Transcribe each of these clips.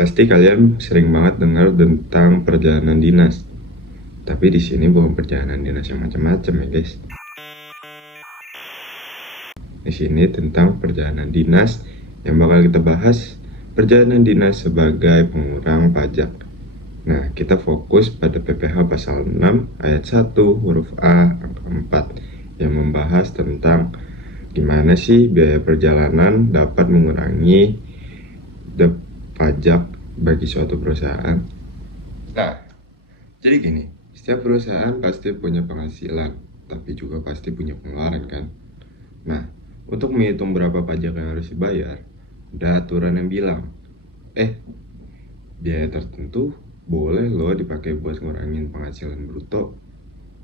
Pasti kalian sering banget dengar tentang perjalanan dinas. Tapi di sini bukan perjalanan dinas yang macam-macam ya guys. Di sini tentang perjalanan dinas yang bakal kita bahas, perjalanan dinas sebagai pengurang pajak. Nah, kita fokus pada PPh pasal 6 ayat 1 huruf A angka 4 yang membahas tentang gimana sih biaya perjalanan dapat mengurangi pajak bagi suatu perusahaan. Nah, jadi gini, setiap perusahaan pasti punya penghasilan, tapi juga pasti punya pengeluaran kan. Nah, untuk menghitung berapa pajak yang harus dibayar, ada aturan yang bilang, biaya tertentu boleh loh dipakai buat ngurangin penghasilan bruto.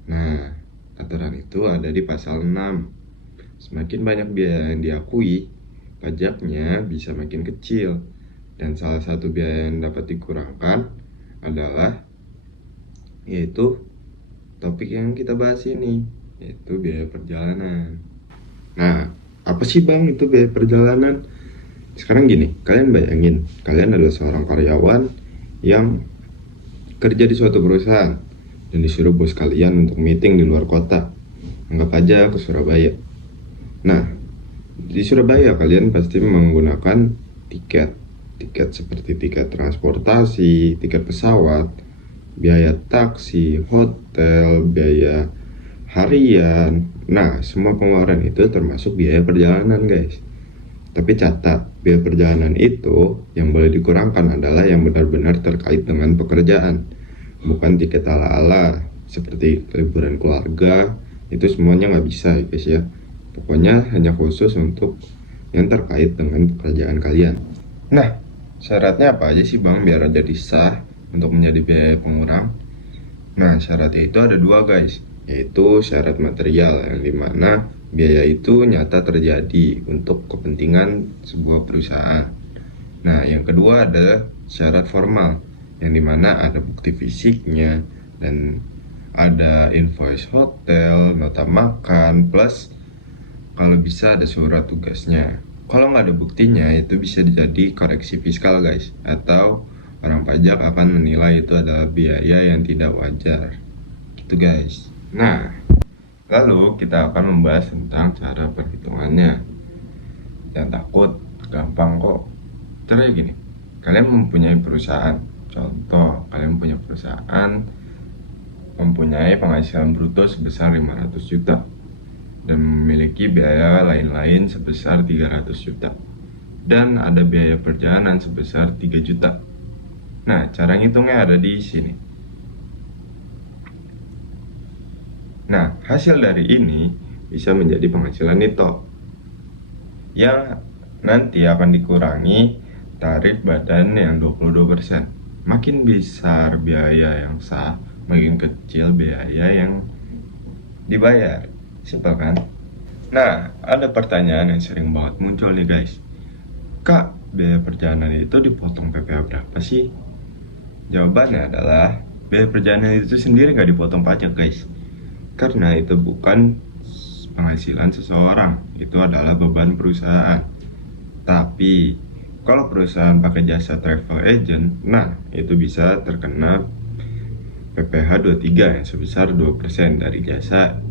Nah, aturan itu ada di pasal 6. Semakin banyak biaya yang diakui, pajaknya bisa makin kecil. Dan salah satu biaya yang dapat dikurangkan adalah yaitu topik yang kita bahas ini, yaitu biaya perjalanan. Nah, apa sih bang itu biaya perjalanan? Sekarang gini, kalian bayangin, kalian adalah seorang karyawan yang kerja di suatu perusahaan dan disuruh bos kalian untuk meeting di luar kota. Anggap aja ke Surabaya. Nah, di Surabaya kalian pasti menggunakan tiket seperti tiket transportasi, tiket pesawat, biaya taksi, hotel, biaya harian. Nah, semua pengeluaran itu termasuk biaya perjalanan guys. Tapi catat, biaya perjalanan itu yang boleh dikurangkan adalah yang benar-benar terkait dengan pekerjaan, bukan tiket ala-ala seperti liburan keluarga. Itu semuanya nggak bisa ya guys ya. Pokoknya hanya khusus untuk yang terkait dengan pekerjaan kalian. Nah, syaratnya apa aja sih bang biar jadi sah untuk menjadi biaya pengurang? Nah, syaratnya itu ada 2 guys, yaitu syarat material yang dimana biaya itu nyata terjadi untuk kepentingan sebuah perusahaan. Nah, yang kedua adalah syarat formal yang dimana ada bukti fisiknya dan ada invoice hotel, nota makan, plus kalau bisa ada surat tugasnya. Kalau nggak ada buktinya, itu bisa jadi koreksi fiskal guys, atau orang pajak akan menilai itu adalah biaya yang tidak wajar gitu guys. Nah, lalu kita akan membahas tentang cara perhitungannya. Jangan takut, gampang kok. Caranya gini, kalian mempunyai perusahaan. Contoh, kalian punya perusahaan mempunyai penghasilan bruto sebesar 500 juta dan memiliki biaya lain-lain sebesar 300 juta dan ada biaya perjalanan sebesar 3 juta. Nah, cara ngitungnya ada di sini. Nah, hasil dari ini bisa menjadi penghasilan neto yang nanti akan dikurangi tarif badan yang 22%. Makin besar biaya yang sah, makin kecil biaya yang dibayar. Simpel kan? Nah, ada pertanyaan yang sering banget muncul nih guys. Kak, biaya perjalanan itu dipotong PPh berapa sih? Jawabannya adalah biaya perjalanan itu sendiri nggak dipotong pajak guys. Karena itu bukan penghasilan seseorang, itu adalah beban perusahaan. Tapi kalau perusahaan pakai jasa travel agent, nah itu bisa terkena PPh 23 yang sebesar 2% dari jasa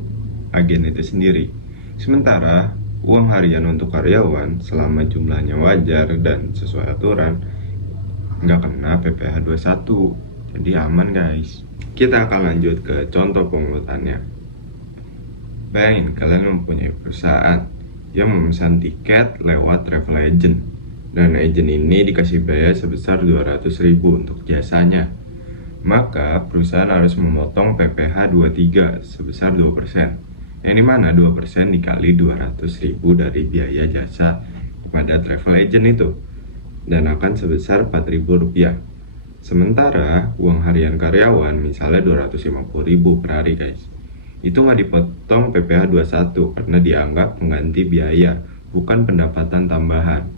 agen itu sendiri. Sementara uang harian untuk karyawan selama jumlahnya wajar dan sesuai aturan nggak kena PPh 21, jadi aman guys. Kita akan lanjut ke contoh pengurutannya. Bayangin kalian mempunyai perusahaan yang memesan tiket lewat travel agent dan agent ini dikasih biaya sebesar 200.000 untuk jasanya. Maka perusahaan harus memotong PPh 23 sebesar 2%. Yang dimana 2% dikali 200.000 dari biaya jasa kepada travel agent itu, dan akan sebesar Rp4.000. Sementara uang harian karyawan misalnya 250.000 per hari guys, itu nggak dipotong PPh 21 karena dianggap pengganti biaya, bukan pendapatan tambahan.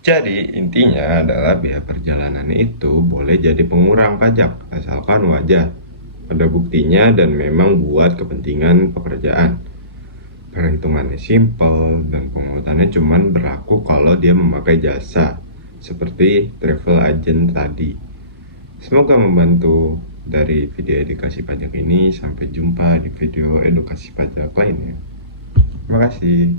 Jadi intinya adalah biaya perjalanan itu boleh jadi pengurang pajak asalkan wajar, ada buktinya dan memang buat kepentingan pekerjaan. Perhitungannya simple dan pengurutannya cuman berlaku kalau dia memakai jasa seperti travel agent tadi. Semoga membantu dari video edukasi pajak ini. Sampai jumpa di video edukasi pajak lainnya. Terima kasih.